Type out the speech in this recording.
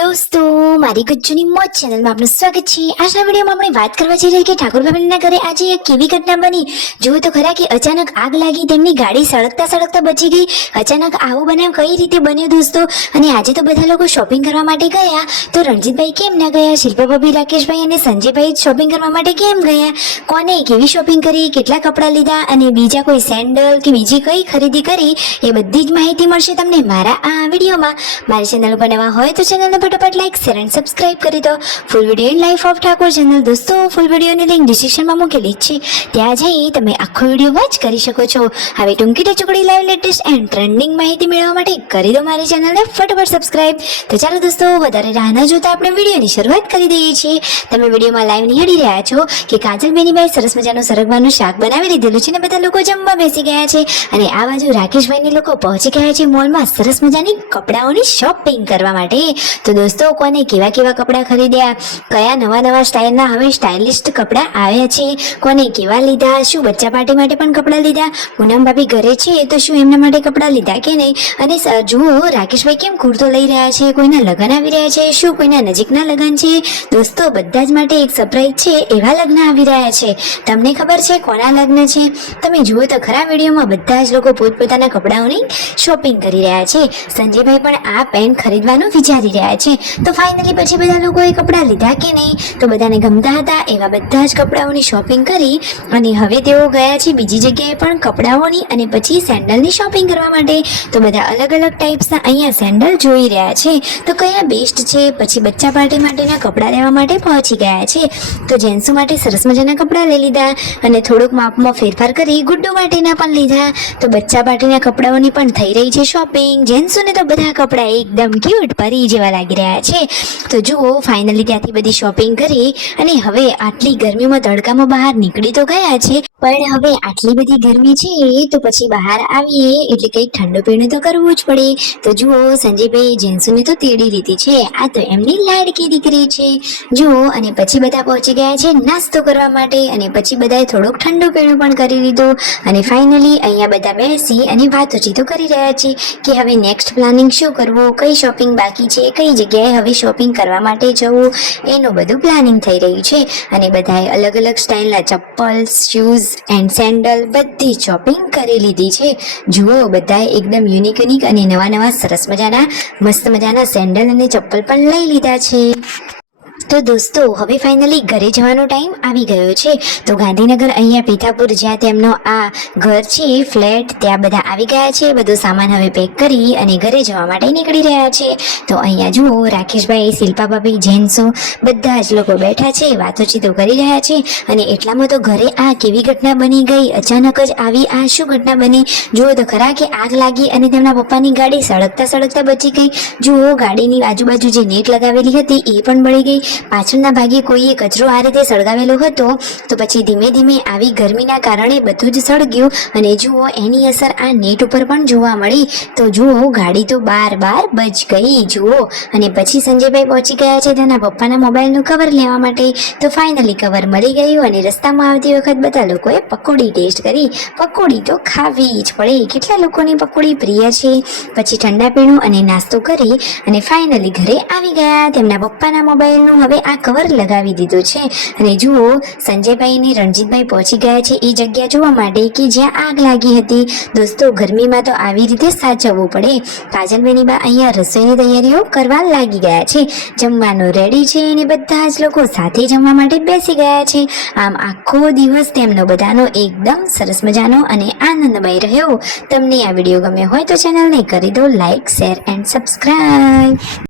દોસ્તો મારી ગજ્જુની મોજ ચેનલમાં આપનું સ્વાગત છે। આજના વિડીયોમાં આપણે વાત કરવા જઈ રહ્યા કે ઠાકોર ફેમિલીના ઘરે આજે એક કેવી ઘટના બની જુઓ તો ખરા કે અચાનક આગ લાગી તેમની ગાડી સળગતા બચી ગઈ। અચાનક આવો બનાવ કઈ રીતે બન્યો દોસ્તો? અને આજે તો બધા લોકો શોપિંગ કરવા માટે ગયા તો રણજીતભાઈ કેમ ના ગયા? શિલ્પા ભાભી, રાકેશભાઈ અને સંજયભાઈ શોપિંગ કરવા માટે કેમ ગયા? કોને કેવી શોપિંગ કરી, કેટલા કપડાં લીધા અને બીજા કોઈ સેન્ડલ કે બીજી કઈ ખરીદી કરી એ બધી જ માહિતી મળશે તમને મારા આ વિડીયોમાં। મારી ચેનલ પર નવા હોય તો ચેનલને ફટાફટ લાઈક, શેર અને સબસ્ક્રાઇબ કરી દો। Full video in life of Thakor channel દોસ્તો ફૂલ વિડીયોની લિંક ડિસ્ક્રિપ્શનમાં મૂકેલી છે, ત્યાં જઈ તમે આખો વિડીયો વોચ કરી શકો છો। હવે ટૂંકી ટચુકડી લાઈવ લેટેસ્ટ એન્ડ ટ્રેન્ડિંગ માહિતી મેળવવા માટે કરી દો મારી ચેનલને ફટાફટ સબસ્ક્રાઇબ। તો ચાલો દોસ્તો વધારે રાહ ન જોતા આપણે વિડીયોની શરૂઆત કરી દઈએ છીએ। તમે વિડીયોમાં લાઈવ નિહાળી રહ્યા છો કે કાજલ બેનીભાઈ સરસ મજાનું સરગવાનું શાક બનાવી લીધેલું છે ને બધા લોકો જમવા બેસી ગયા છે અને આ બાજુ રાકેશભાઈને લોકો પહોંચી ગયા છે મોલમાં સરસ મજાની કપડાઓની શોપિંગ કરવા માટે। તો દોસ્તો કોને કેવા કેવા કપડાં ખરીદ્યા, કયા નવા સ્ટાઇલના હવે સ્ટાઇલિસ્ટ કપડાં આવ્યા છે, કોને કેવા લીધા, શું બચ્ચા પાર્ટી માટે પણ કપડાં લીધા, પૂનમ ભાભી ઘરે છે તો શું એમના માટે કપડાં લીધા કે નહીં, અને જુઓ રાકેશભાઈ કેમ કુર્તો લઈ રહ્યા છે, કોઈના લગ્ન આવી રહ્યા છે, શું કોઈના નજીકના લગ્ન છે? દોસ્તો બધા જ માટે એક સરપ્રાઈઝ છે, એવા લગ્ન આવી રહ્યા છે। તમને ખબર છે કોના લગ્ન છે? તમે જુઓ તો ખરા વિડીયોમાં બધા જ લોકો પોતપોતાના કપડાઓની શોપિંગ કરી રહ્યા છે। સંજયભાઈ પણ આ પેન્ટ ખરીદવાનું વિચારી રહ્યા છે। તો ફાઇનલી પછી બધા લોકોએ કપડાં લીધા કે નહીં? તો બધાને ગમતા હતા એવા બધા જ કપડાઓની શોપિંગ કરી અને હવે તેઓ ગયા છે બીજી જગ્યાએ પણ કપડાઓની અને પછી સેન્ડલની શોપિંગ કરવા માટે। તો બધા અલગ અલગ ટાઈપ્સના અહીંયા સેન્ડલ જોઈ રહ્યા છે તો કયા બેસ્ટ છે। પછી બચ્ચા પાર્ટી માટેના કપડાં લેવા માટે પહોંચી ગયા છે। તો જેન્ટ્સો માટે સરસ મજાના કપડાં લઈ લીધા અને થોડુંક માપમાં ફેરફાર કરી ગુડ્ડુ માટેના પણ લીધા। તો બચ્ચા પાર્ટીના કપડાઓની પણ થઈ રહી છે શોપિંગ। જેન્ટ્સોને તો બધા કપડાં એકદમ ક્યુટ પરી જેવા લાગી રહ્યા છે। તો જુઓ ફાઇનલી ત્યાંથી બધી શોપિંગ કરી અને હવે આટલી ગરમીમાં તડકામાં બહાર નીકળી તો ગયા છે, પણ હવે આટલી બધી ગરમી છે તો પછી બહાર આવીએ એટલે કંઈક ઠંડુ પીણું તો કરવું જ પડે। તો જુઓ સંજયભાઈ જેન્ટ્સોને તો તેડી લીધી છે, આ તો એમની લાડકી દીકરી છે જુઓ। અને પછી બધા પહોંચી ગયા છે નાસ્તો કરવા માટે અને પછી બધાએ થોડુંક ઠંડુ પીણું પણ કરી લીધું અને ફાઇનલી અહીંયા બધા બેસી અને વાતચીતો કરી રહ્યા છે કે હવે નેક્સ્ટ પ્લાનિંગ શું કરવું, કઈ શોપિંગ બાકી છે, કઈ જગ્યાએ હવે શોપિંગ કરવા માટે જવું, એનું બધું પ્લાનિંગ થઈ રહ્યું છે। અને બધાએ અલગ અલગ સ્ટાઇલના ચપ્પલ, શૂઝ એન્ડ સેન્ડલ બધી શોપિંગ કરી લીધી છે। જુઓ બધાએ એકદમ યુનિક અને નવા સરસ મજાના મસ્ત મજાના સેન્ડલ અને ચપ્પલ પણ લઈ લીધા છે। તો દોસ્તો હવે ફાઇનલી ઘરે જવાનો ટાઈમ આવી ગયો છે। તો ગાંધીનગર અહીંયા પીઠાપુર જ્યાં તેમનો આ ઘર છે ફ્લેટ, ત્યાં બધા આવી ગયા છે, બધો સામાન હવે પેક કરી અને ઘરે જવા માટે નીકળી રહ્યા છે। તો અહીંયા જુઓ રાકેશભાઈ, શિલ્પા ભાભી, જેન્ટ્સો બધા જ લોકો બેઠા છે, વાતોચીતો કરી રહ્યા છે અને એટલામાં તો ઘરે આ કેવી ઘટના બની ગઈ, અચાનક જ આવી આ શું ઘટના બની? જુઓ તો ખરા કે આગ લાગી અને તેમના પપ્પાની ગાડી સળગતા બચી ગઈ। જુઓ ગાડીની આજુબાજુ જે નેટ લગાવેલી હતી એ પણ બળી ગઈ। પાછળના ભાગે કોઈએ કચરો આ રીતે સળગાવેલો હતો તો પછી ધીમે ધીમે આવી ગરમીના કારણે બધું જ સળગ્યું અને જુઓ એની અસર આ નેટ ઉપર પણ જોવા મળી। તો જુઓ ગાડી તો બાર બચ ગઈ જુઓ। અને પછી સંજયભાઈ પહોંચી ગયા છે તેના પપ્પાના મોબાઈલનું કવર લેવા માટે। તો ફાઇનલી કવર મળી ગયું અને રસ્તામાં આવતી વખત બધા લોકોએ પકોડી ટેસ્ટ કરી। પકોડી તો ખાવી જ પડે, કેટલા લોકોની પકોડી પ્રિય છે। પછી ઠંડા પીણું અને નાસ્તો કરી અને ફાઇનલી ઘરે આવી ગયા। તેમના પપ્પાના મોબાઈલનું હવે આ કવર લગાવી દીધું છે અને જુઓ સંજયભાઈ અને રણજીતભાઈ પહોંચી ગયા છે એ જગ્યા જોવા માટે કે જ્યાં આગ લાગી હતી। દોસ્તો ગરમીમાં તો આવી રીતે સાચવવું પડે। કાજલબેની બા અહીંયા રસોઈની તૈયારીઓ કરવા લાગી ગયા છે, જમવાનું રેડી છે અને બધા જ લોકો સાથે જમવા માટે બેસી ગયા છે। આમ આખો દિવસ તેમનો બધાનો એકદમ સરસ મજાનો અને આનંદમય રહ્યો। તમને આ વિડીયો ગમ્યો હોય તો ચેનલને કરી દો લાઈક, શેર એન્ડ સબસ્ક્રાઇબ।